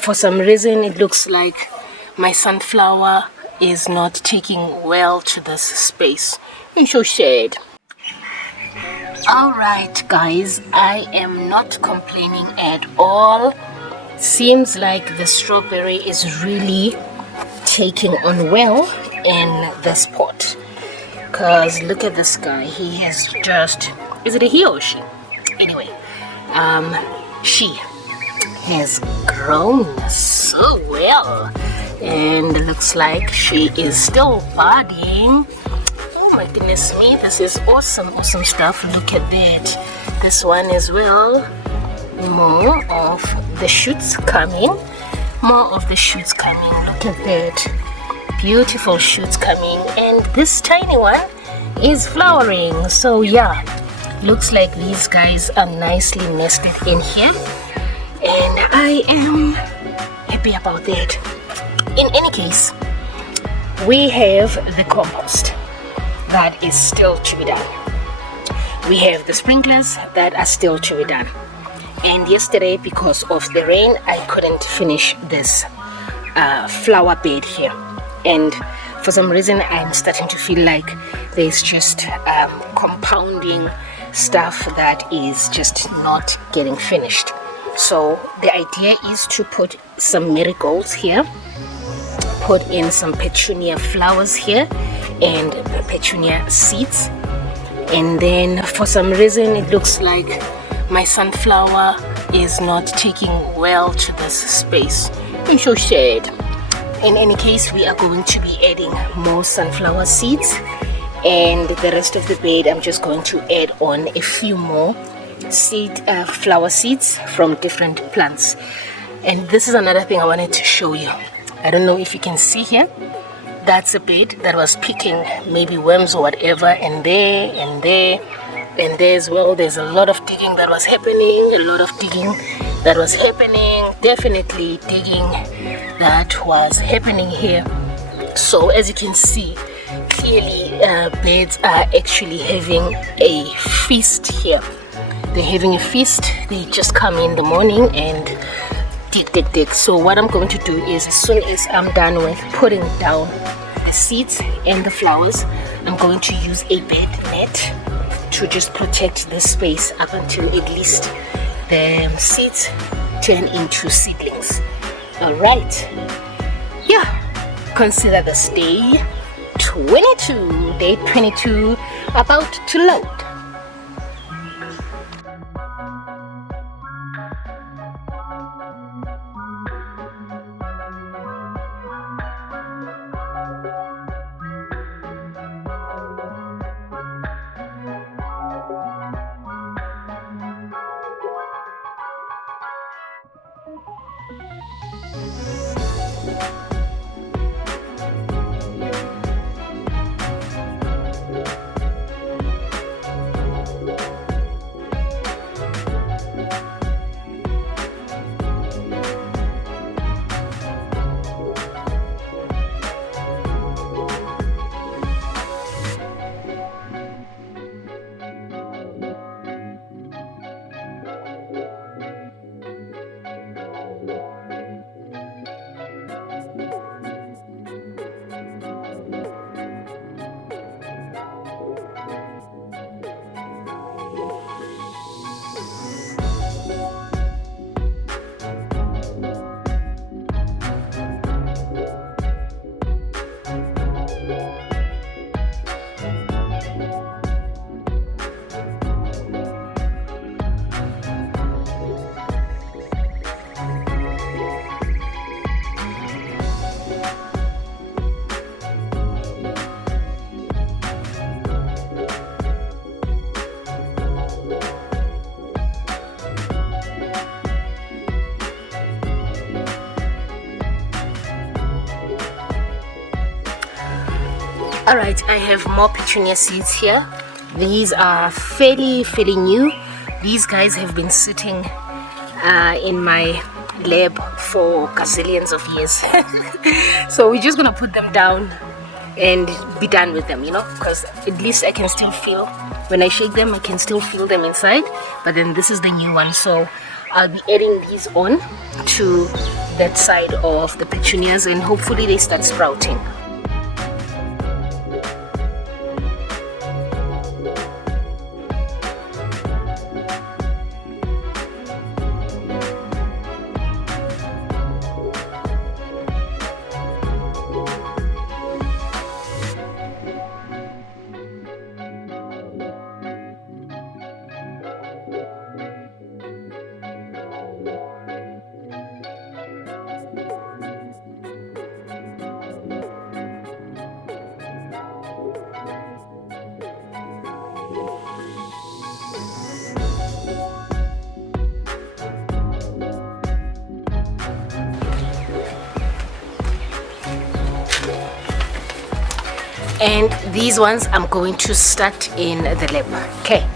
for some reason it looks like my sunflower is not taking well to this space. It's so sad. Alright guys, I am not complaining at all. Seems like the strawberry is really taking on well in this pot. Cause look at this guy, he has just, is it a he or she? Anyway, she has grown so well, and it looks like she is still budding. Oh my goodness me, this is awesome stuff. Look at that. This one as well. More of the shoots coming. More of the shoots coming. Look at that. Beautiful shoots coming. And this tiny one is flowering. So yeah, looks like these guys are nicely nested in here. And I am happy about that. In any case, we have the compost that is still to be done. We have the sprinklers that are still to be done. And yesterday, because of the rain, I couldn't finish this flower bed here. And for some reason, I'm starting to feel like there's just compounding stuff that is just not getting finished. So the idea is to put some marigolds here, put in some petunia flowers here, and the petunia seeds. And then for some reason it looks like my sunflower is not taking well to this space. It's so sad. In any case, we are going to be adding more sunflower seeds, and the rest of the bed I'm just going to add on a few more flower seeds from different plants. And this is another thing I wanted to show you. I don't know if you can see here, that's a bed that was picking maybe worms or whatever, and there and there and there as well. There's a lot of digging that was happening, definitely digging that was happening here. So as you can see clearly, birds are actually having a feast here. They're having a feast. They just come in the morning and dig. So what I'm going to do is, as soon as I'm done with putting down the seeds and the flowers, I'm going to use a bed net to just protect this space up until at least the seeds turn into seedlings. All right, yeah, consider this day 22 about to load. Alright, I have more petunia seeds here. These are fairly new. These guys have been sitting in my lab for gazillions of years. So we're just gonna put them down and be done with them, you know, because at least I can still feel, when I shake them, I can still feel them inside. But then this is the new one, so I'll be adding these on to that side of the petunias, and hopefully they start sprouting. And these ones I'm going to start in the lab. Okay.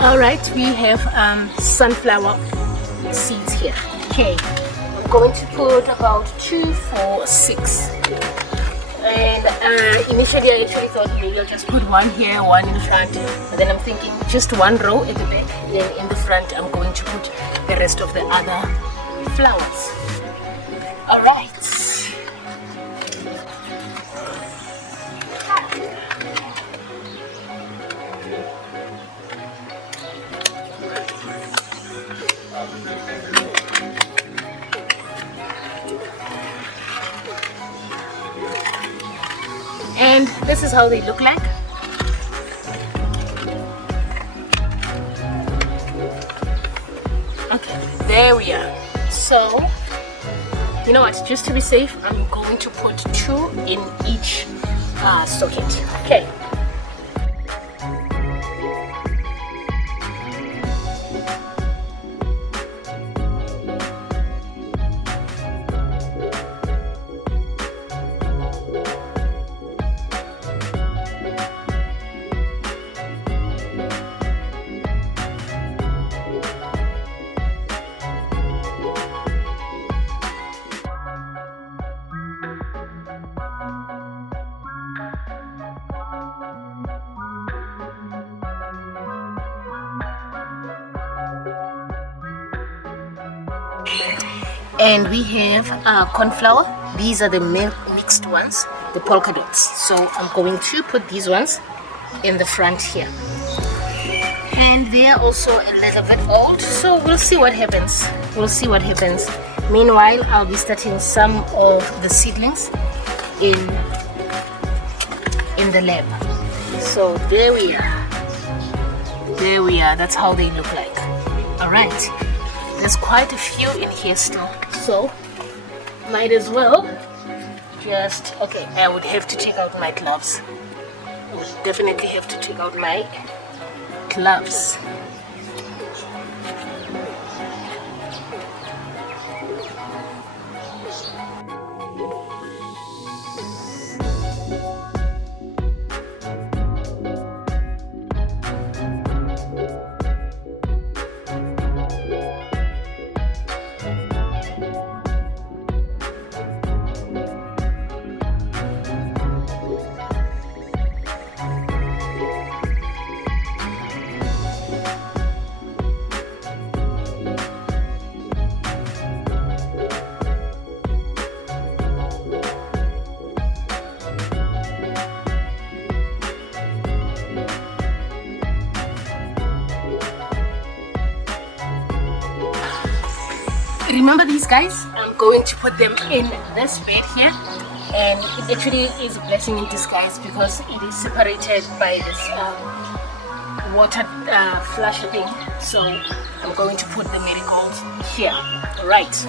All right, we have sunflower seeds here. Okay, I'm going to put about 2, 4, 6. And initially I actually thought maybe I'll just put one here, one in the front, but then I'm thinking just one row at the back, then in the front I'm going to put the rest of the other flowers. All right. And this is how they look like. Okay, there we are. So, you know what, just to be safe, I'm going to put 2 in each socket. Okay. And we have corn flour. These are the mixed ones, the polka dots. So I'm going to put these ones in the front here. And they are also a little bit old, so we'll see what happens. We'll see what happens. Meanwhile, I'll be starting some of the seedlings in the lab. So there we are. There we are. That's how they look like. All right. There's quite a few in here still, so might as well just, okay, I would have to take out my gloves. I would definitely have to take out my gloves. Remember these guys? I'm going to put them in this bed here, and it actually is a blessing in disguise because it is separated by this water flusher thing. So I'm going to put the marigolds here. Right.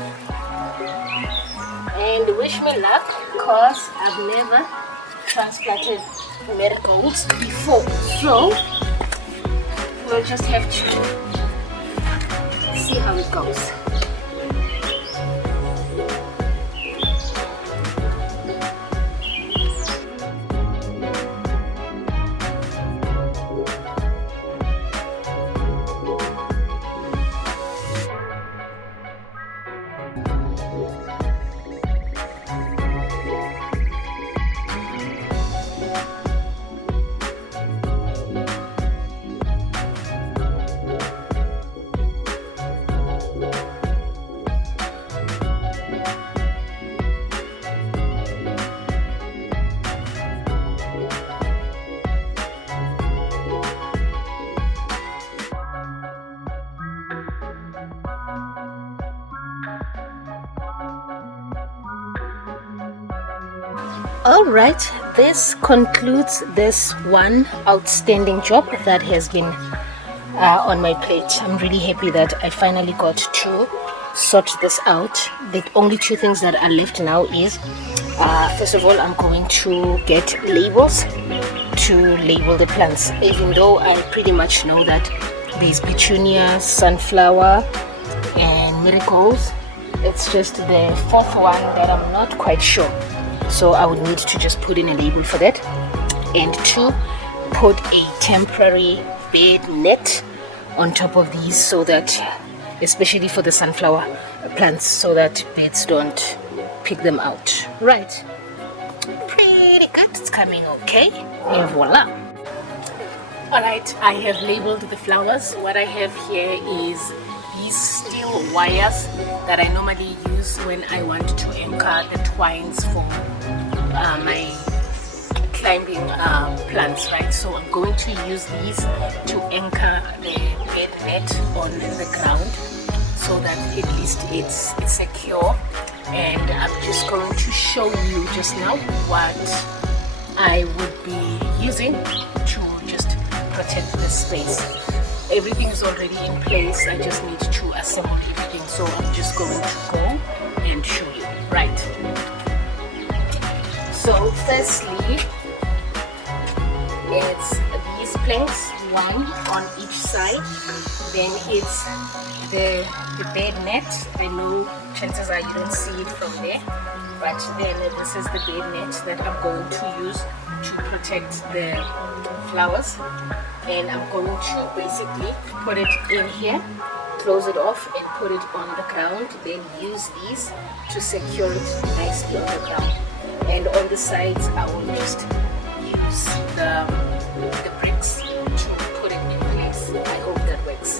And wish me luck, because I've never transplanted marigolds before. So we'll just have to see how it goes. Alright, this concludes this one outstanding job that has been on my plate. I'm really happy that I finally got to sort this out. The only two things that are left now is, first of all, I'm going to get labels to label the plants, even though I pretty much know that there's petunia, sunflower and marigolds. It's just the fourth one that I'm not quite sure. So I would need to just put in a label for that, and to put a temporary bed net on top of these, so that, especially for the sunflower plants, so that birds don't pick them out. Right, pretty good, it's coming okay, and voila. Alright, I have labeled the flowers. What I have here is these steel wires that I normally use when I want to anchor the twines for my climbing plants, right? So I'm going to use these to anchor the bed net on the ground, so that at least it's secure. And I'm just going to show you just now what I would be using to just protect the space. Everything is already in place, I just need to assemble everything, so I'm just going to go and show you. Right, so firstly, it's these planks, one on each side. Then it's the bed net. I know chances are you don't see it from there, but then this is the bed net that I'm going to use to protect the flowers. And I'm going to basically put it in here, close it off and put it on the ground, then use these to secure it nicely on the ground. And on the sides I will just use the bricks to put it in place. I hope that works.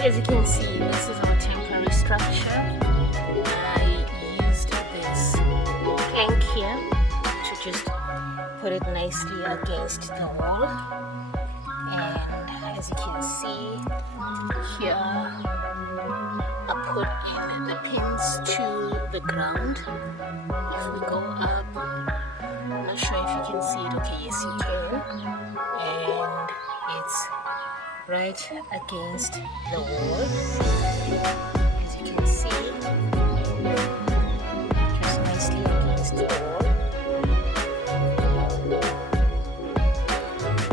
As you can see, this is our temporary structure. I used this plank here to just put it nicely against the wall, and as you can see here, I put in the pins to the ground. If we go up, I'm not sure if you can see it. Okay, yes you can, and it's right against the wall, as you can see, just nicely against the wall.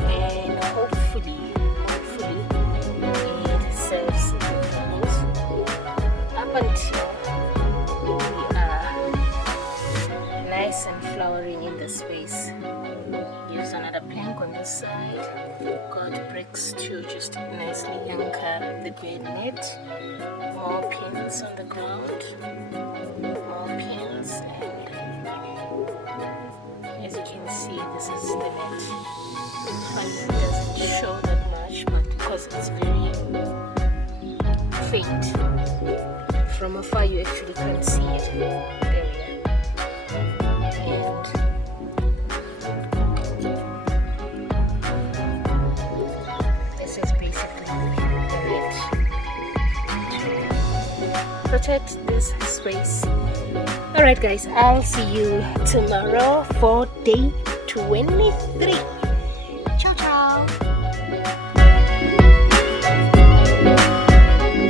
And hopefully works to just nicely anchor the bed net. More pins on the ground, more pins, and as you can see, this is the net. Funny, it doesn't show that much, but because it's very faint, from afar you actually can't see it. There we are. And this is basically the net to protect this space. Alright guys, I'll see you tomorrow for day 23.